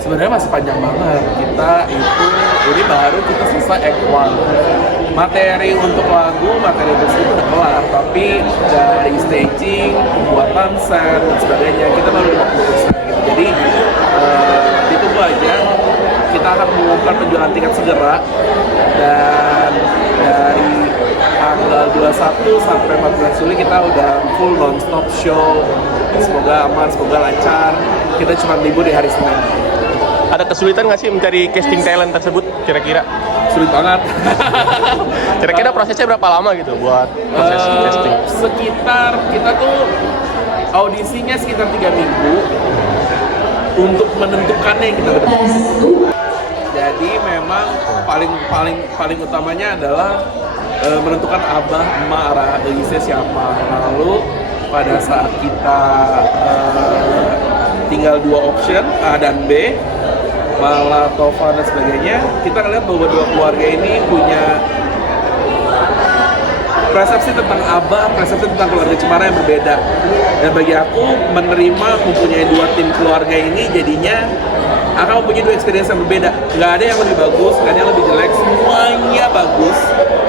Sebenarnya masih panjang banget. Kita itu ini baru kita selesai act 1. Materi untuk lagu, materi untuk itu udah kelar, tapi dari staging, pembuatan set dan sebagainya kita baru 50% gitu. Jadi ditunggu aja. Kita akan mengumumkan penjualan tiket segera, dan dari tanggal 21 sampai 14 Juli kita udah full non-stop show. Semoga aman, semoga lancar. Kita cuma libur di hari Senin. Ada kesulitan nggak sih mencari casting talent tersebut kira-kira? Sulit banget. Kira-kira prosesnya berapa lama gitu buat proses casting? Sekitar kita tuh audisinya sekitar 3 minggu untuk menentukannya yang kita dapat. Jadi memang paling utamanya adalah menentukan abah, emak, arah audisinya siapa. Lalu pada saat kita tinggal 2 option A dan B, Mala, Tovan dan sebagainya, kita ngeliat bahwa dua keluarga ini punya persepsi tentang abah, persepsi tentang keluarga Cemara yang berbeda. Dan bagi aku, menerima mempunyai 2 tim keluarga ini jadinya akan mempunyai 2 experience yang berbeda. Nggak ada yang lebih bagus, nggak ada yang lebih jelek, semuanya bagus.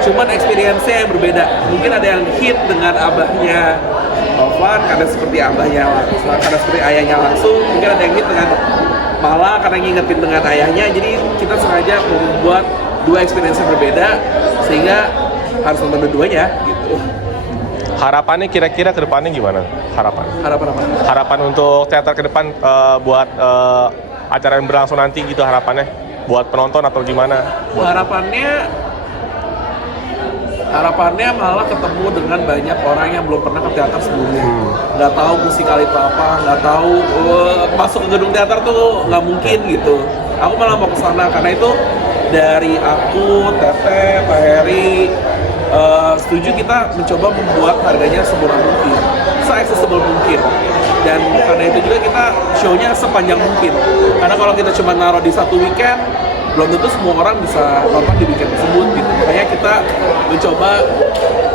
Cuman experience-nya yang berbeda. Mungkin ada yang hit dengan abahnya Tovan karena seperti abahnya langsung, karena seperti ayahnya langsung. Mungkin ada yang hit dengan Mala karena ngingetin dengan ayahnya. Jadi kita sengaja membuat 2 experience yang berbeda sehingga harus nonton dua-duanya gitu. Harapannya kira-kira ke depannya gimana? Harapan Harapan apa? Harapan untuk teater ke depan buat acara yang berlangsung nanti gitu, harapannya buat penonton atau gimana? Harapannya malah ketemu dengan banyak orang yang belum pernah ke teater sebelumnya. Nggak tahu musikal itu apa, nggak tahu masuk ke gedung teater tuh nggak mungkin gitu. Aku malah mau ke sana karena itu dari aku, Tete, Pak Heri, setuju kita mencoba membuat harganya semurah mungkin, se-accessible mungkin. Dan karena itu juga kita show-nya sepanjang mungkin. Karena kalau kita cuma naruh di satu weekend, belum tentu semua orang bisa nonton di weekend tersebut gitu. Makanya kita mencoba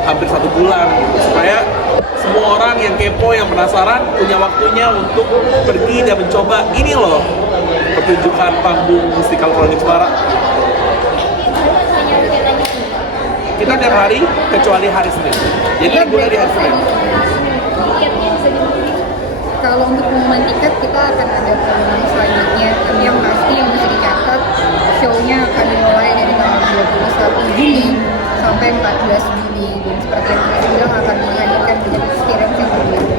hampir 1 bulan gitu, supaya semua orang yang kepo, yang penasaran punya waktunya untuk pergi dan mencoba ini loh pertunjukan panggung musikal Keluarga Cemara. Kita tiap hari kecuali hari Senin. Jadi liburan di hari Senin. Kalau untuk pengumuman tiket kita akan ada pengumuman selanjutnya, tapi yang pasti yang mesti dicatat, show-nya akan dimulai dari tanggal 21 Juli sampai 14 Juli, dan seperti yang saya bilang akan menghadirkan banyak experience yang berbeda.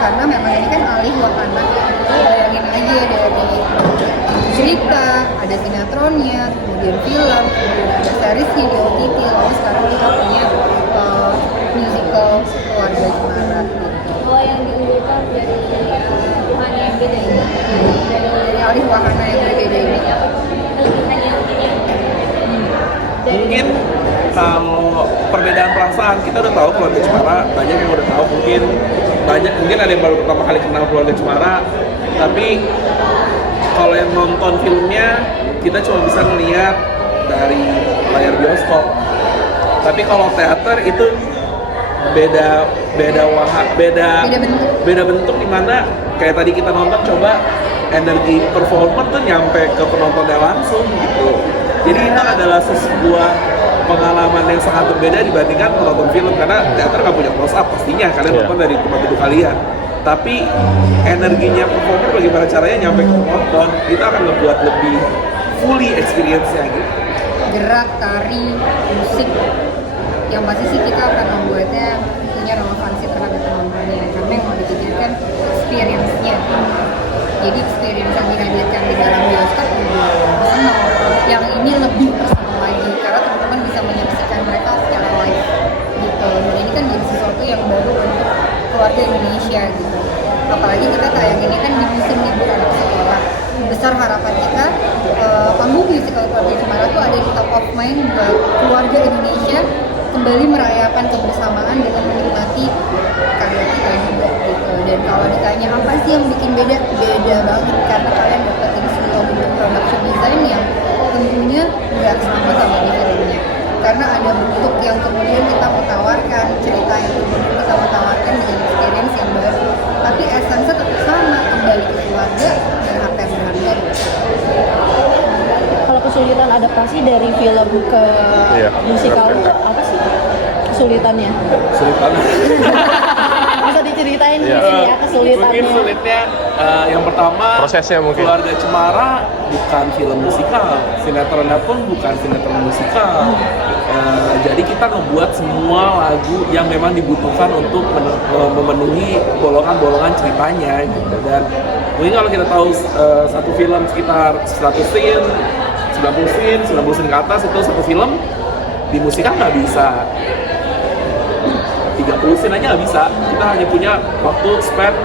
Karena memang ini kan alih wahana, bayangin aja dari cerita, ada sinetronnya, kemudian film, kemudian ada seriesnya di OTT, lalu sekarang kita punya musical Keluarga Cemara. Oh, yang diunggulkan dari mana yang beda ini? Dari alih wahana yang berbeda ini. Mungkin kalau perbedaan perasaan, kita udah tahu Keluarga Cemara, banyak yang udah tahu, mungkin ada yang baru pertama kali kenal Keluarga Cemara, tapi kalau yang nonton filmnya kita cuma bisa melihat dari layar bioskop. Tapi kalau teater itu beda bentuk, dimana kayak tadi kita nonton, coba energi performer tuh nyampe ke penontonnya langsung gitu. Jadi itu adalah sebuah pengalaman yang sangat berbeda dibandingkan menonton film, karena teater nggak punya close up pastinya, kalian nonton dari tempat duduk kalian. Tapi energinya performer bagaimana caranya nyampe ke penonton, itu akan membuat lebih fully experience-nya gitu. Gerak, tari, musik, yang pasti sih kita akan membuatnya punya relevansi terhadap penontonnya, karena yang mau dipikirkan experience-nya. Jadi experience yang dihadirkan di dalam bioskop juga personal, yang ini lebih personal lagi karena teman-teman bisa menyaksikan mereka secara live gitu. Dan ini kan jadi sesuatu yang baru untuk keluarga Indonesia gitu. Apalagi kita tayang ini kan di musim libur anak sekolah. Besar harapan kita panggung musical Keluarga Cemara tuh ada di top of mind buat keluarga Indonesia kembali merayakan kebersamaan dengan menikmati karya kita juga gitu. Dan kalau ditanya apa sih yang bikin beda banget, karena kalian dapetin semua bentuk production design yang tentunya nggak sama di filmnya. Karena ada bentuk yang kemudian kita mau tawarkan, cerita yang kemudian kita mau tawarkan dengan experience yang baru, tapi esensinya tetap sama, kembali ke keluarga dan harta yang berharga. adaptasi dari film ke Iya. musikal itu apa sih kesulitannya? Sulit banget. Bisa diceritain Iya. mungkin ya kesulitannya. Mungkin sulitnya yang pertama Prosesnya mungkin. Keluarga Cemara bukan film musikal, sinetronnya pun bukan sinetron musikal. Jadi kita ngebuat semua lagu yang memang dibutuhkan untuk memenuhi bolongan-bolongan ceritanya gitu. Dan mungkin kalau kita tahu satu film sekitar 100 scene, 90 scene ke atas itu satu film, di musikal nggak bisa. 30 scene aja nggak bisa. Kita hanya punya waktu spend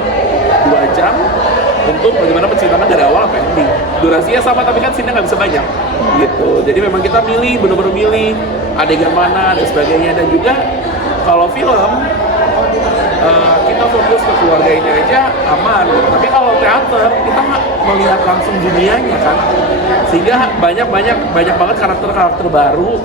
2 jam untuk bagaimana menceritakan dari awal sampai ending. Durasinya sama tapi kan scene-nya nggak bisa banyak gitu. Jadi memang kita milih, benar-benar milih adegan mana dan sebagainya. Dan juga kalau film kita fokus ke keluarga ini aja aman. Tapi kalau teater kita nggak melihat langsung dunianya kan. Sehingga banyak banget karakter-karakter baru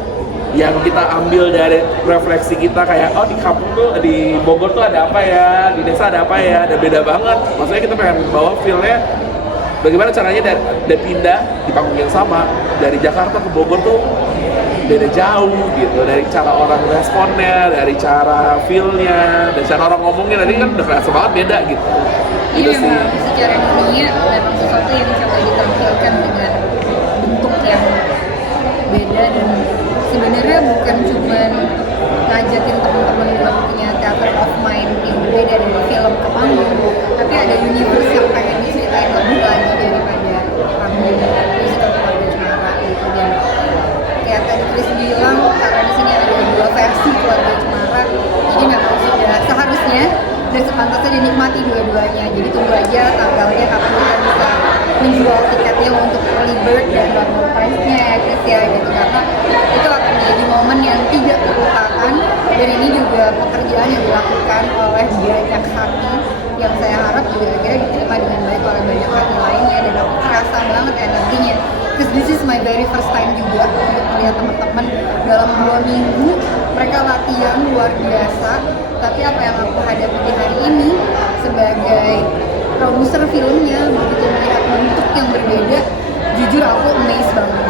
yang kita ambil dari refleksi kita kayak oh di kampung tuh di Bogor tuh ada apa ya, di desa ada apa ya, dan beda banget. Maksudnya kita pengen bawa feel-nya bagaimana caranya dari pindah di panggung yang sama dari Jakarta ke Bogor tuh beda jauh gitu, dari cara orang responnya, dari cara feel-nya, dari cara orang ngomongnya tadi kan udah kerasa banget beda gitu. Ini Itu sih. memang secara dunia memang sesuatu yang coba ditampilkan dengan bentuk yang beda, dan sebenarnya bukan cuma ngajakin teman-teman buat punya theater of mind yang berbeda dari film ke panggung, tapi ada universe yang pengen diceritain lebih lagi daripada panggung musical Keluarga Cemara gitu. Dan kayak tadi Chris bilang, karena di sini ada 2 versi Keluarga Cemara, jadi memang sudah seharusnya dan sepantasnya dinikmati dua-duanya. Jadi tunggu aja tanggalnya kapan kita bisa menjual tiketnya untuk early bird dan normal price-nya ya Chris ya gitu, karena itu akan menjadi momen yang tidak terlupakan. Dan ini juga pekerjaan yang dilakukan oleh banyak hati yang saya harap juga akhirnya diterima dengan baik oleh banyak hati lainnya, dan aku kerasa banget energinya. Because this is my very first time juga untuk melihat teman-teman dalam 2 minggu mereka latihan luar biasa. Tapi apa yang aku hadapi di hari ini sebagai produser filmnya, begitu melihat bentuk yang berbeda, jujur aku amazed banget.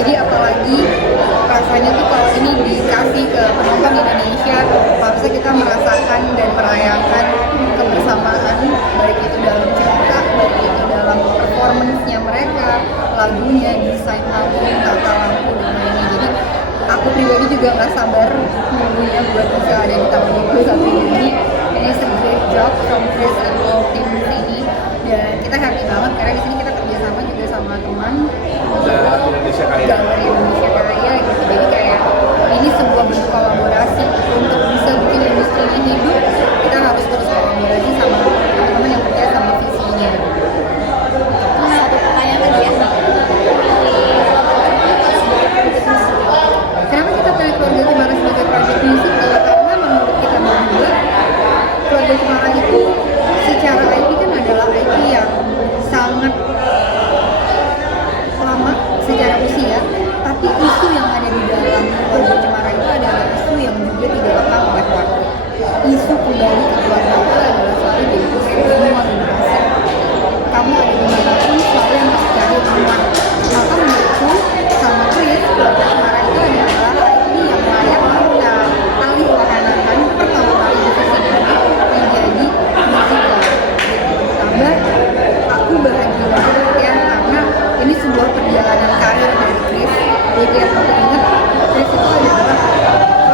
Jadi apalagi rasanya tuh kalau ini dikasih ke penonton Indonesia, harusnya kita merasakan dan merayakan kebersamaan, baik itu dalam cerita, baik itu dalam performance-nya mereka, lagunya, desain lampu, tata lampu, dan lainnya. Jadi aku pribadi juga nggak sabar nunggunya buat bisa ada di tahun 2021 ini. And it's a great job from Chris and all team di sini, dan kita happy banget karena di sini kita kerjasama juga sama teman Dan Indonesia Kaya. Galeri Indonesia Kaya gitu. Jadi kayak ini sebuah bentuk kolaborasi untuk bisa bikin industrinya hidup. Kita harus terus kolaborasi sama teman-teman yang percaya sama visinya. Satu pertanyaan lagi ya. Kenapa kita pilih Keluarga Cemara sebagai project musical? Karena menurut kita berdua, Keluarga Cemara itu secara IP kan adalah IP yang sangat lama secara usia, tapi isu yang ada di dalam Keluarga Cemara itu adalah isu yang juga tidak lekang oleh waktu. Isu kembali ke keluarga itu adalah selalu jadi isu semua generasi. Kamu ada di manapun selalu yang masih cari rumah. Maka menurutku sama Chris, Keluarga Cemara itu adalah IP yang layak kita alih wahanakan pertama kali di sisi ini menjadi musical. Tambah aku bahagia banget ya, karena ini sebuah perjalanan karir dari Chris. Jadi yang aku ingat, Chris itu adalah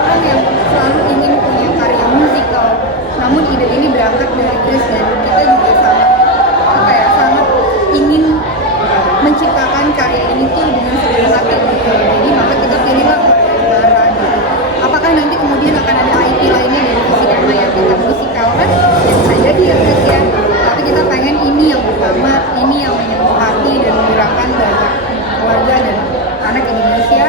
orang yang selalu ingin punya karya musikal. Namun ide ini berangkat dari Chris, dan kita juga sangat ingin menciptakan karya ini tuh dengan sepenuh hati gitu. Jadi maka kita pilihlah Keluarga Cemara gitu. Apakah nanti kemudian akan ada IP lainnya dari sinema yang kita musikalkan? Ya bisa jadi ya Chris ya. Tapi kita pengen ini yang utama, ini yang menyentuh hati dan menggerakkan banyak keluarga dan anak Indonesia